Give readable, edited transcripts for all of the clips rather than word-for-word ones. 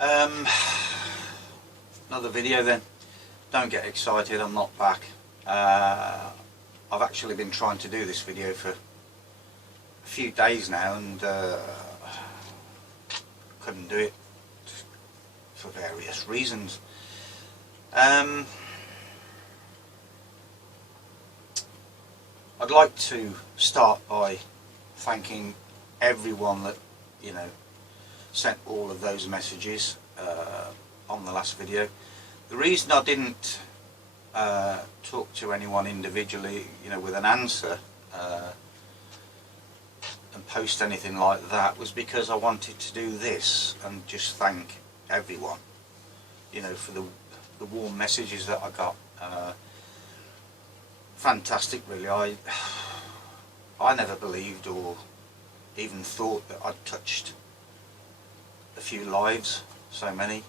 Um, Another video then. Don't get excited, I'm not back. I've actually been trying to do this video for a few days now and couldn't do it for various reasons. I'd like to start by thanking everyone that, you know, sent all of those messages on the last video. The reason I didn't talk to anyone individually, you know, with an answer and post anything like that was because I wanted to do this and just thank everyone, you know, for the warm messages that I got. Fantastic, really. I never believed or even thought that I'd touched a few lives, so many,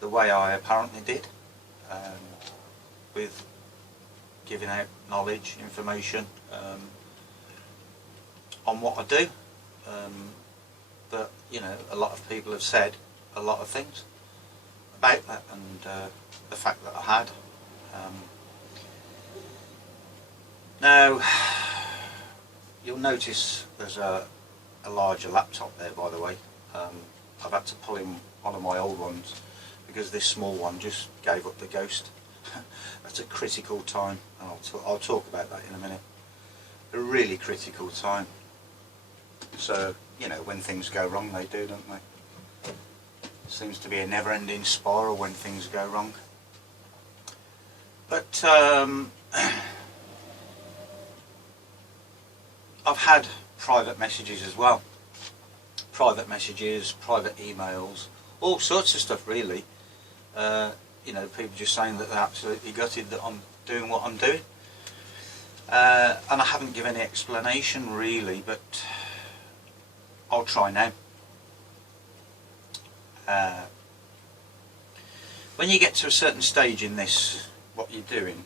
the way I apparently did, with giving out knowledge, information on what I do. But you know, a lot of people have said a lot of things about that, and the fact that I had. Now, you'll notice there's a larger laptop there, by the way. I've had to pull in one of my old ones because this small one just gave up the ghost. That's a critical time, and I'll talk about that in a minute. A really critical time. So, you know, when things go wrong, they do, don't they? Seems to be a never-ending spiral when things go wrong. But I've had private messages as well. Private messages, private emails, all sorts of stuff really. You know, people just saying that they're absolutely gutted that I'm doing what I'm doing. And I haven't given any explanation really, but I'll try now. When you get to a certain stage in this, what you're doing,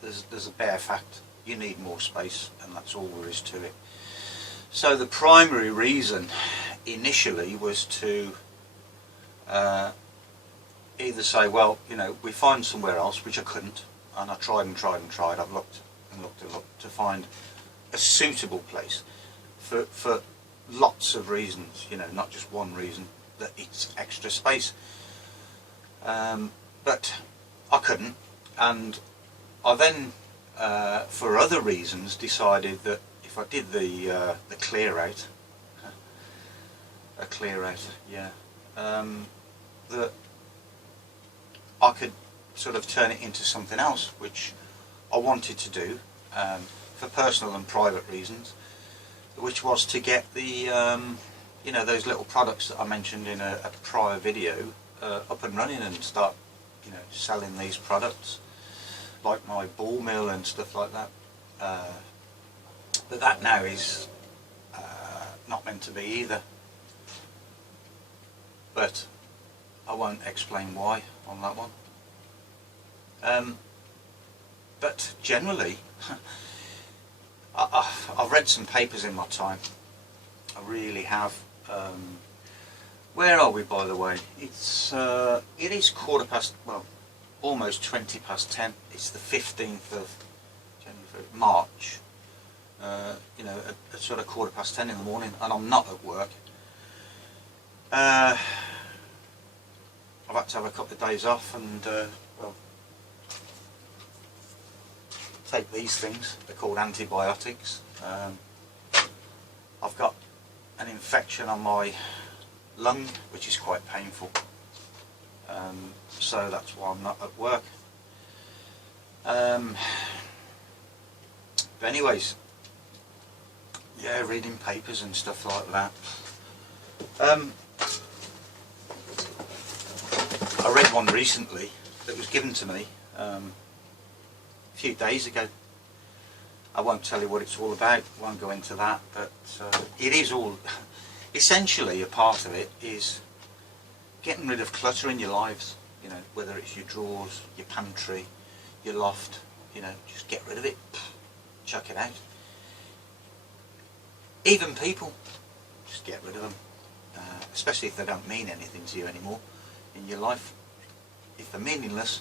there's a bare fact. You need more space, and that's all there is to it. So the primary reason initially was to either say, well, you know, we find somewhere else, which I couldn't, and I tried and tried and tried. I've looked and looked and looked to find a suitable place for lots of reasons, you know, not just one reason, that it's extra space. But I couldn't, and I then for other reasons decided that if I did the clear out, yeah, that I could sort of turn it into something else, which I wanted to do for personal and private reasons, which was to get the you know, those little products that I mentioned in a prior video up and running and start, you know, selling these products, like my ball mill and stuff like that. But that now is not meant to be either. But I won't explain why on that one. But generally, I've read some papers in my time. I really have. Where are we, by the way? It is 10:15. Well, almost 10:20. It's the 15th of March. You know, at sort of 10:15 in the morning, and I'm not at work. I've had to have a couple of days off and well, take these things. They're called antibiotics. I've got an infection on my lung, which is quite painful. So that's why I'm not at work. But anyways, yeah, reading papers and stuff like that. I read one recently that was given to me a few days ago. I won't tell you what it's all about, won't go into that, but it is all, essentially a part of it is getting rid of clutter in your lives, you know, whether it's your drawers, your pantry, your loft, you know, just get rid of it, chuck it out. Even people, just get rid of them. especially if they don't mean anything to you anymore in your life. If they're meaningless,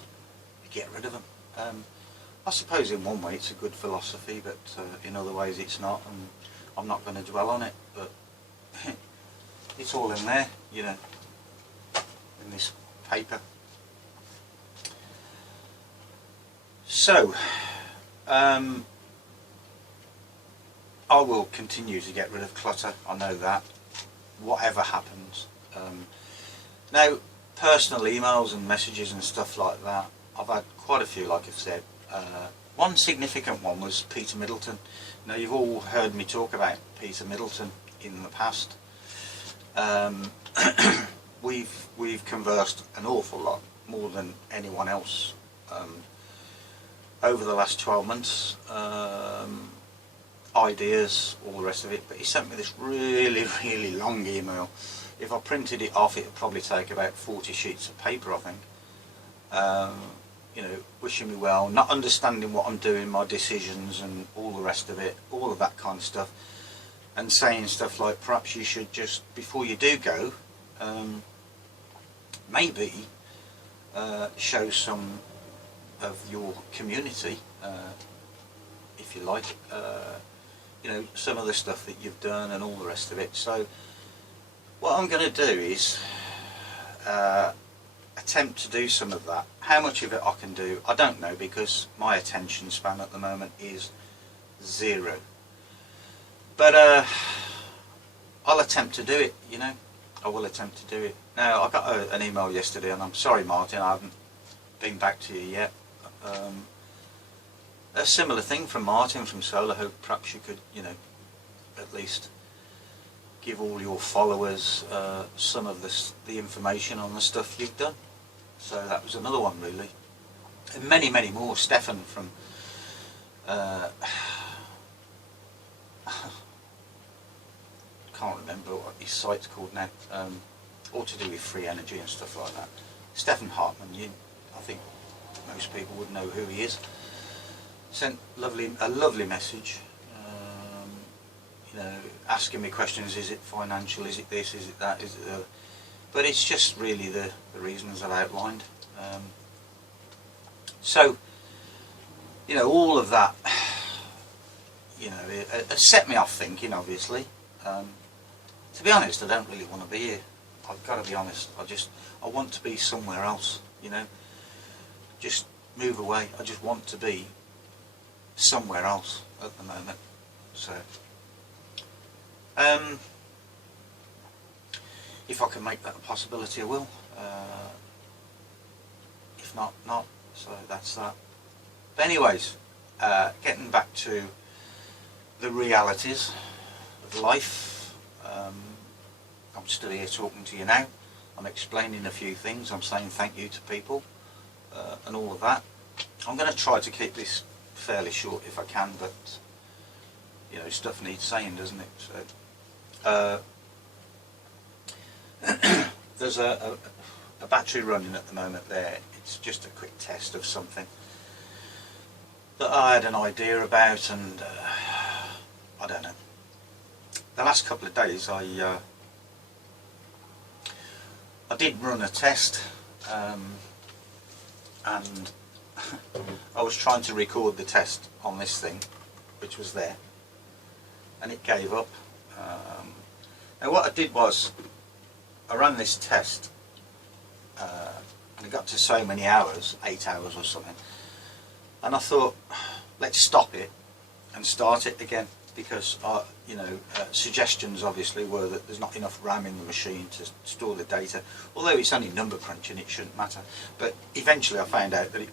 you get rid of them. I suppose in one way it's a good philosophy, but in other ways it's not, and I'm not going to dwell on it, but it's all in there, you know, in this paper. So, I will continue to get rid of clutter, I know that, whatever happens. Now, personal emails and messages and stuff like that, I've had quite a few, like I've said. One significant one was Peter Middleton. Now, you've all heard me talk about Peter Middleton in the past. We've conversed an awful lot, more than anyone else, over the last 12 months. Ideas, all the rest of it, but he sent me this really long email. If I printed it off, it would probably take about 40 sheets of paper, I think. You know, wishing me well, not understanding what I'm doing, my decisions and all the rest of it, all of that kind of stuff, and saying stuff like, perhaps you should just, before you do go, maybe show some of your community, if you like, you know, some of the stuff that you've done and all the rest of it. So what I'm going to do is attempt to do some of that. How much of it I can do, I don't know, because my attention span at the moment is 0. But I'll attempt to do it, you know. I will attempt to do it. Now, I got an email yesterday, and I'm sorry, Martin, I haven't been back to you yet. A similar thing from Martin from Solar Hope. Perhaps you could, you know, at least give all your followers some of the information on the stuff you've done. So that was another one, really. And many more. Stefan from can't remember what his site's called now, all to do with free energy and stuff like that. Stefan Hartman, I think most people would know who he is. Sent a lovely message, you know, asking me questions. Is it financial? Is it this? Is it that? Is it but it's just really the reasons I've outlined. So, you know, all of that, you know, it set me off thinking, obviously. To be honest, I don't really want to be here. I've got to be honest. I want to be somewhere else, you know. Just move away. I just want to be somewhere else at the moment. So, if I can make that a possibility, I will. If not, not. So that's that. But anyways, getting back to the realities of life. I'm still here talking to you now. I'm explaining a few things. I'm saying thank you to people and all of that. I'm going to try to keep this fairly short if I can, but you know, stuff needs saying, doesn't it? So there's a battery running at the moment there. It's just a quick test of something that I had an idea about, and I don't know. The last couple of days I did run a test, and I was trying to record the test on this thing, which was there, and it gave up. Now what I did was, I ran this test, and it got to so many hours, 8 hours or something, and I thought, let's stop it and start it again, because you know, suggestions obviously were that there's not enough RAM in the machine to store the data, although it's only number crunching, it shouldn't matter. But eventually I found out that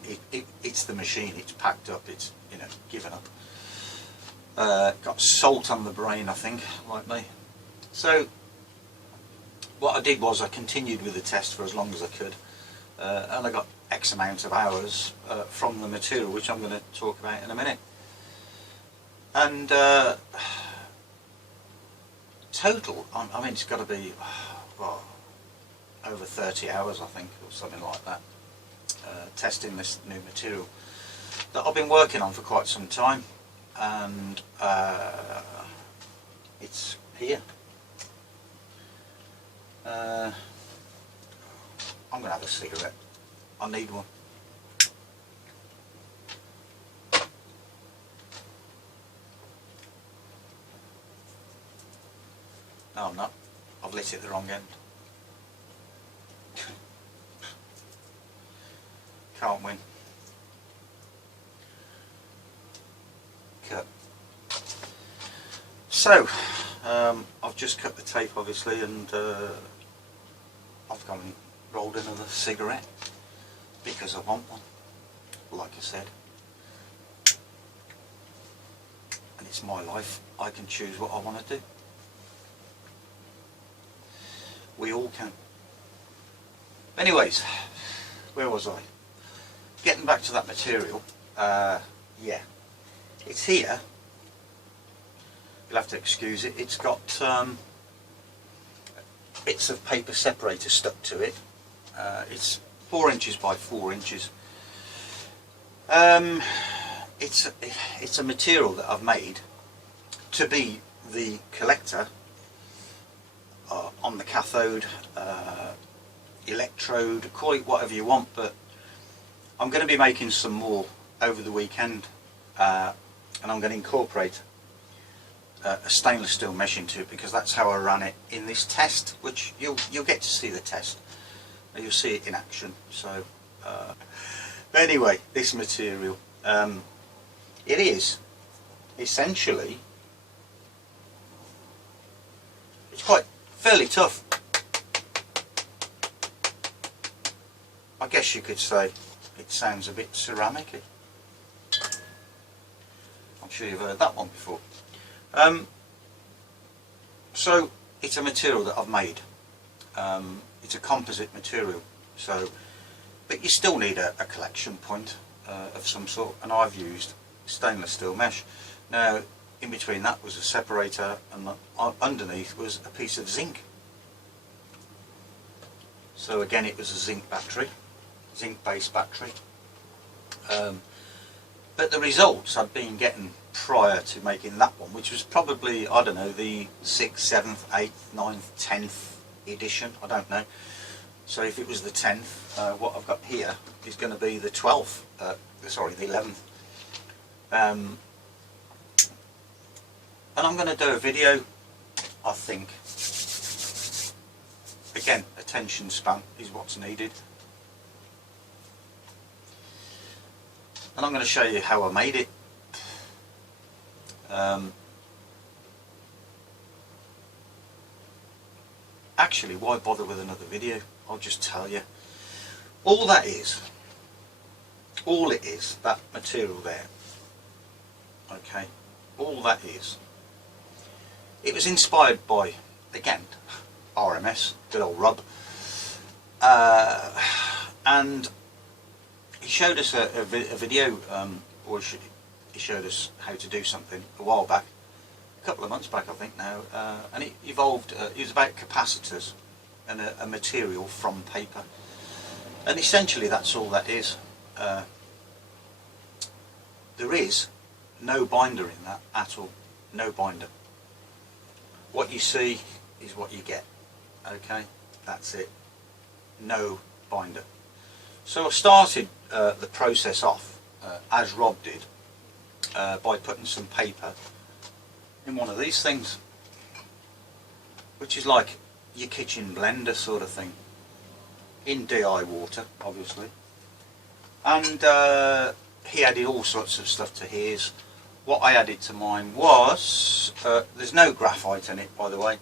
it's the machine, it's packed up, it's, you know, given up. Got salt on the brain, I think, like me. So what I did was I continued with the test for as long as I could, and I got X amount of hours from the material, which I'm going to talk about in a minute. And total, I mean, it's got to be, well, over 30 hours, I think, or something like that, testing this new material that I've been working on for quite some time, and it's here. I'm going to have a cigarette. I need one. No, I'm not. I've lit it the wrong end. Can't win. Cut. So, I've just cut the tape obviously, and I've gone and rolled another cigarette because I want one, like I said. And it's my life. I can choose what I want to do. We all can. Anyways, where was I? Getting back to that material, yeah, it's here. You'll have to excuse it. It's got bits of paper separator stuck to it. It's 4 inches by 4 inches. It's a material that I've made to be the collector on the cathode, electrode, call it whatever you want, but I'm going to be making some more over the weekend, and I'm going to incorporate a stainless steel mesh into it, because that's how I ran it in this test, which you'll get to see the test. You'll see it in action. So but anyway, this material, it is essentially, it's quite fairly tough. I guess you could say it sounds a bit ceramic-y. I'm sure you've heard that one before. So it's a material that I've made. It's a composite material, so, but you still need a collection point of some sort, and I've used stainless steel mesh. Now in between that was a separator, and underneath was a piece of zinc. So again, it was a zinc battery, zinc based battery. But the results I'd been getting prior to making that one, which was probably, I don't know, the 6th, 7th, 8th, 9th, 10th edition, I don't know. So if it was the 10th, what I've got here is going to be the 12th, sorry, the 11th. And I'm going to do a video, I think. Again, attention span is what's needed. And I'm going to show you how I made it. Actually, why bother with another video? I'll just tell you. All it is, that material there. Okay, all that is. It was inspired by, again, RMS, good old Rob. And he showed us a video, or he showed us how to do something a while back, a couple of months back I think now, and it evolved, it was about capacitors and a material from paper, and essentially that's all that is. There is no binder in that at all, no binder. What you see is what you get, okay, that's it, no binder. So I started the process off, as Rob did, by putting some paper in one of these things, which is like your kitchen blender sort of thing, in DI water obviously, and he added all sorts of stuff to his. What I added to mine was, there's no graphite in it by the way,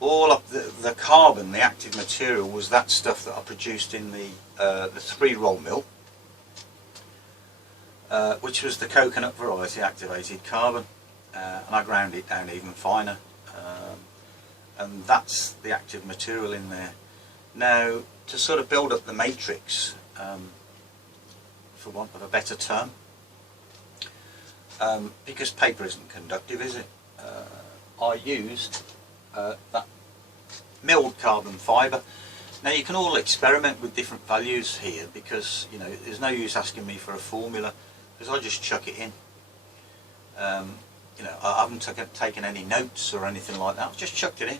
all of the carbon, the active material, was that stuff that I produced in the 3-roll mill, which was the coconut variety activated carbon, and I ground it down even finer, and that's the active material in there. Now, to sort of build up the matrix, for want of a better term, because paper isn't conductive, is it? I used that milled carbon fibre. Now you can all experiment with different values here, because you know there's no use asking me for a formula, because I just chuck it in. You know, I haven't taken any notes or anything like that. I've just chucked it in.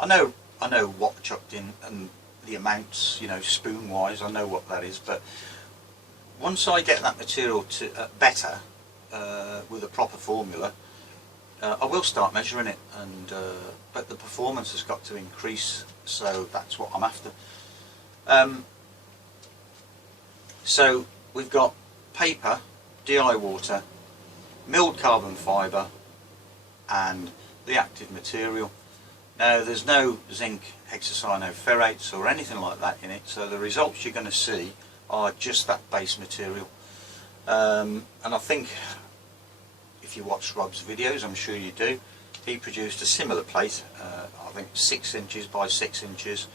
I know I know what chucked in and the amounts, you know, spoon wise, I know what that is, but once I get that material to better with a proper formula, I will start measuring it, and but the performance has got to increase, so that's what I'm after. So we've got paper, DI water, milled carbon fibre and the active material. Now there's no zinc hexacyanoferrates or anything like that in it, so the results you're going to see are just that base material. And I think if you watch Rob's videos, I'm sure you do, he produced a similar plate, I think 6 inches by 6 inches,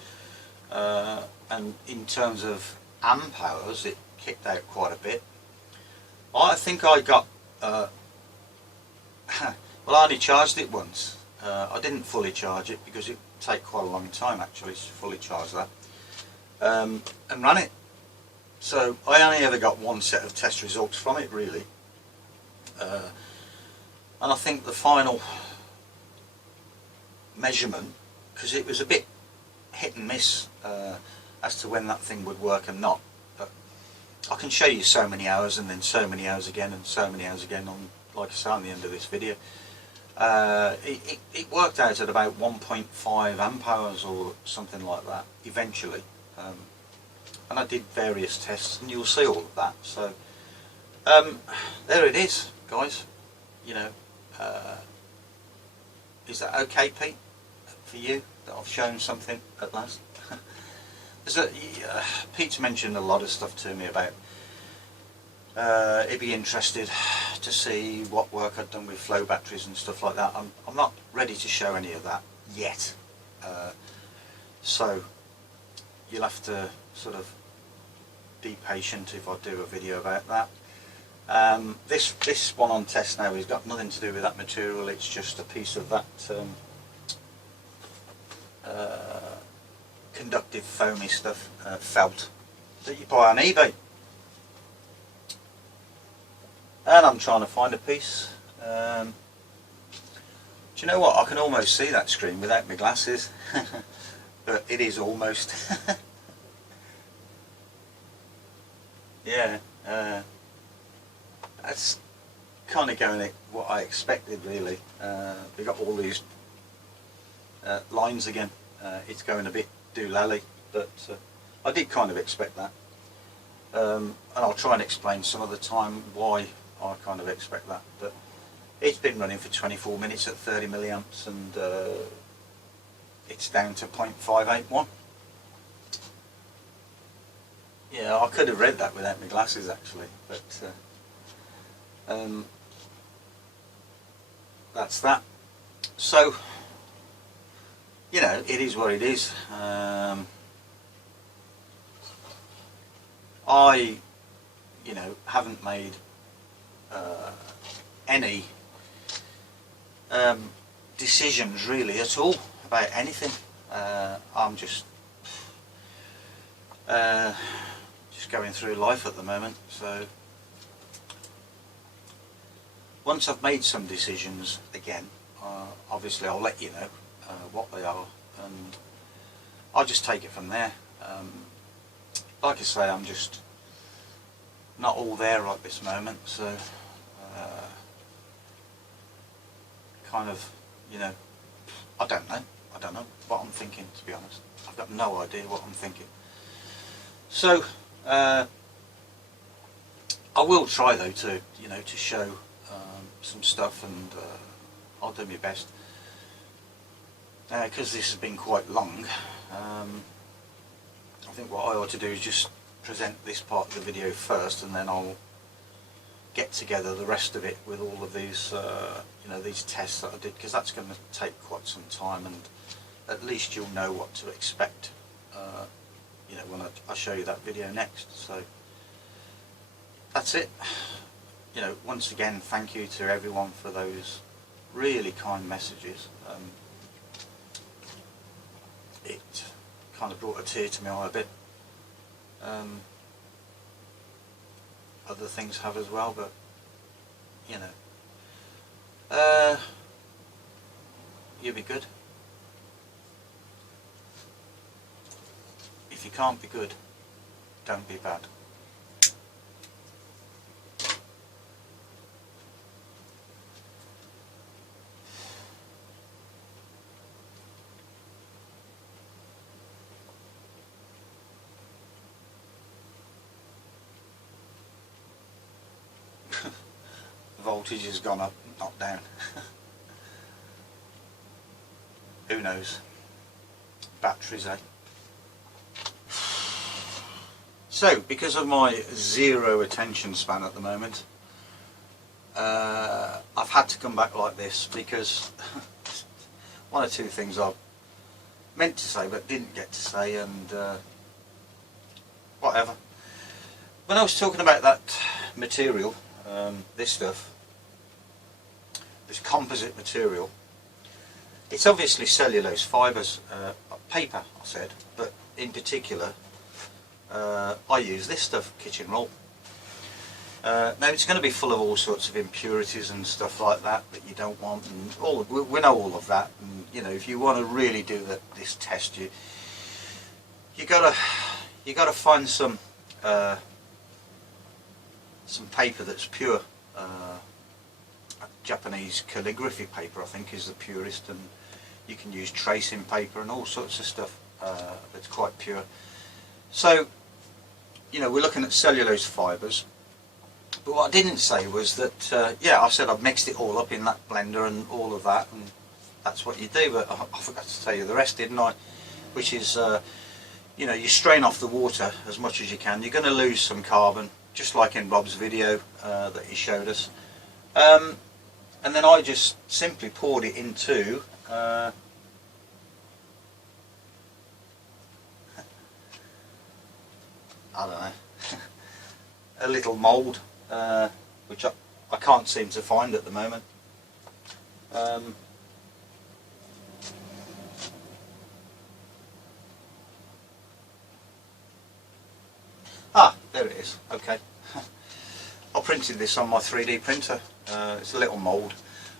and in terms of amp hours it kicked out quite a bit. I think I got well, I only charged it once. I didn't fully charge it because it would take quite a long time actually to fully charge that, and ran it. So I only ever got one set of test results from it really, and I think the final measurement, because it was a bit hit and miss as to when that thing would work and not, but I can show you so many hours and then so many hours again and so many hours again on, like I say, on the end of this video. It worked out at about 1.5 amp hours or something like that eventually, and I did various tests and you'll see all of that. So there it is, guys. You know, is that okay, Pete, for you, that I've shown something at last? Pete's mentioned a lot of stuff to me about he'd be interested to see what work I'd done with flow batteries and stuff like that. I'm not ready to show any of that yet, so you'll have to sort of be patient if I do a video about that. This one on test now has got nothing to do with that material, it's just a piece of that conductive foamy stuff, felt, that you buy on eBay. And I'm trying to find a piece. Do you know what, I can almost see that screen without my glasses. But it is almost. Yeah, that's kind of going what I expected really. We got all these lines again. It's going a bit doolally, but I did kind of expect that. And I'll try and explain some of the time why I kind of expect that. But it's been running for 24 minutes at 30 milliamps, and it's down to 0.581. Yeah, I could have read that without my glasses actually, but that's that. So, you know, it is what it is. I, you know, haven't made any decisions really at all about anything. I'm just going through life at the moment, so once I've made some decisions again, obviously I'll let you know what they are, and I'll just take it from there. Like I say, I'm just not all there right this moment, so kind of, you know, I don't know what I'm thinking, to be honest. I've got no idea what I'm thinking. So I will try though to, you know, to show some stuff, and I'll do my best, because this has been quite long. I think what I ought to do is just present this part of the video first, and then I'll get together the rest of it with all of these you know, these tests that I did, because that's going to take quite some time, and at least you'll know what to expect you know, when I show you that video next. So that's it. You know, once again, thank you to everyone for those really kind messages. It kind of brought a tear to my eye a bit. Other things have as well, but you know, you'll be good. if you can't be good, don't be bad. The voltage has gone up, not down. Who knows? Batteries, eh? So, because of my zero attention span at the moment, I've had to come back like this because one or two things I meant to say but didn't get to say, and whatever. When I was talking about that material, this stuff, this composite material, it's obviously cellulose fibres, paper I said, but in particular I use this stuff, kitchen roll. Now it's going to be full of all sorts of impurities and stuff like that that you don't want, and we know all of that. And you know, if you want to really do this test, you gotta find some paper that's pure. Japanese calligraphy paper, I think, is the purest, and you can use tracing paper and all sorts of stuff that's quite pure. So, you know, we're looking at cellulose fibres, but what I didn't say was that, yeah, I said I've mixed it all up in that blender and all of that, and that's what you do, but I forgot to tell you the rest, didn't I? Which is, you know, you strain off the water as much as you can. You're going to lose some carbon, just like in Rob's video that he showed us. And then I just simply poured it into I don't know, a little mould, which I can't seem to find at the moment. There it is. Okay. I printed this on my 3D printer. It's a little mould.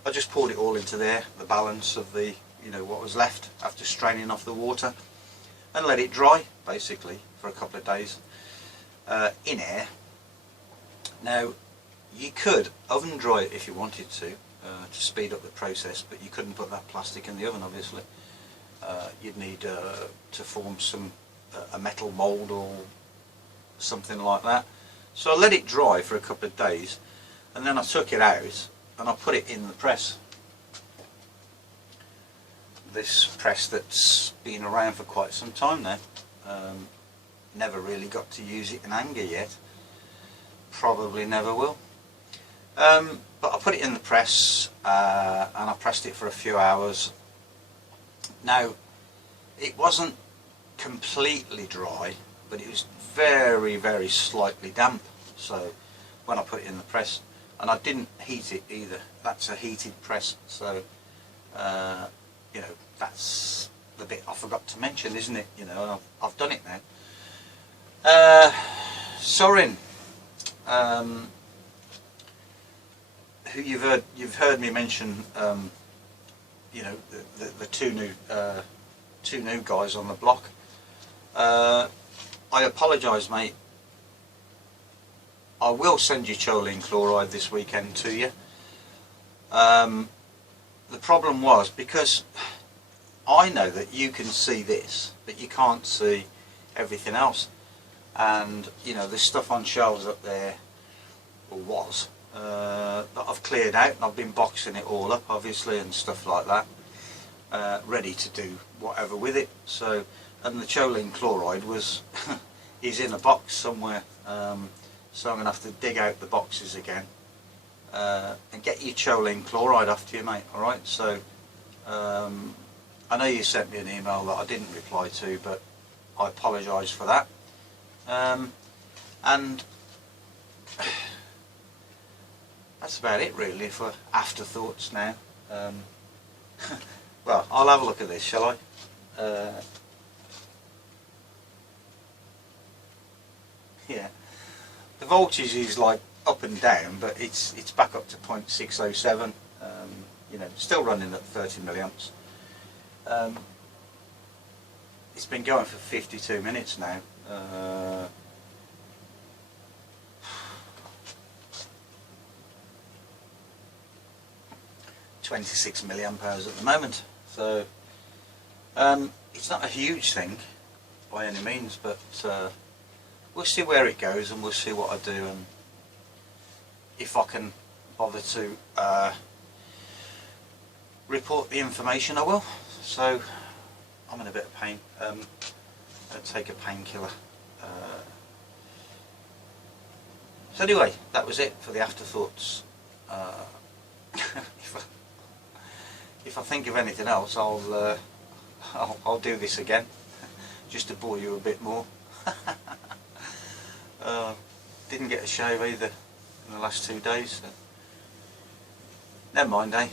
I just poured it all into there, the balance of the, you know, what was left after straining off the water, and let it dry basically for a couple of days in air. Now you could oven dry it if you wanted to speed up the process, but you couldn't put that plastic in the oven obviously. You'd need to form a metal mould or something like that. So I let it dry for a couple of days, and then I took it out and I put it in the press. This press that's been around for quite some time now. Never really got to use it in anger yet. Probably never will. But I put it in the press and I pressed it for a few hours. Now, it wasn't completely dry, but it was very, very slightly damp. So when I put it in the press, and I didn't heat it either. That's a heated press, so you know, that's the bit I forgot to mention, isn't it? You know, and I've done it now. Sorin, who you've heard me mention, you know, the two new guys on the block. I apologise, mate. I will send you choline chloride this weekend to you. The problem was, because I know that you can see this, but you can't see everything else. And, you know, there's stuff on shelves up there, or was, that I've cleared out, and I've been boxing it all up, obviously, and stuff like that, ready to do whatever with it. So, and the choline chloride was, is in a box somewhere. So I'm going to have to dig out the boxes again and get your choline chloride off to you, mate, alright? So I know you sent me an email that I didn't reply to, but I apologise for that. And that's about it really for Afterthoughts now. Well, I'll have a look at this, shall I? Yeah. The voltage is like up and down, but it's back up to 0.607. You know, still running at 30 milliamps. it's been going for 52 minutes now. 26 milliamp hours at the moment, so it's not a huge thing by any means, but we'll see where it goes and we'll see what I do, and if I can bother to report the information I will. So I'm in a bit of pain. I'll take a painkiller. So anyway, that was it for the afterthoughts. If I think of anything else, I'll do this again, just to bore you a bit more. Didn't get a shave either in the last 2 days. So never mind, eh?